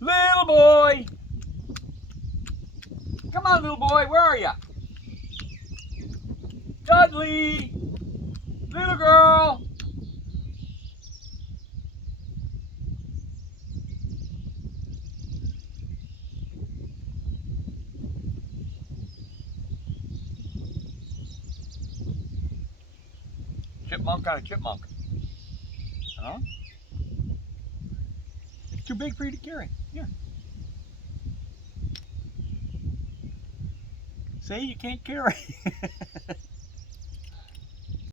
Little boy. Come on, little boy. Where are you? Dudley. Little girl. Chipmunk on a chipmunk. Huh? It's too big for you to carry. Here. Say you can't carry.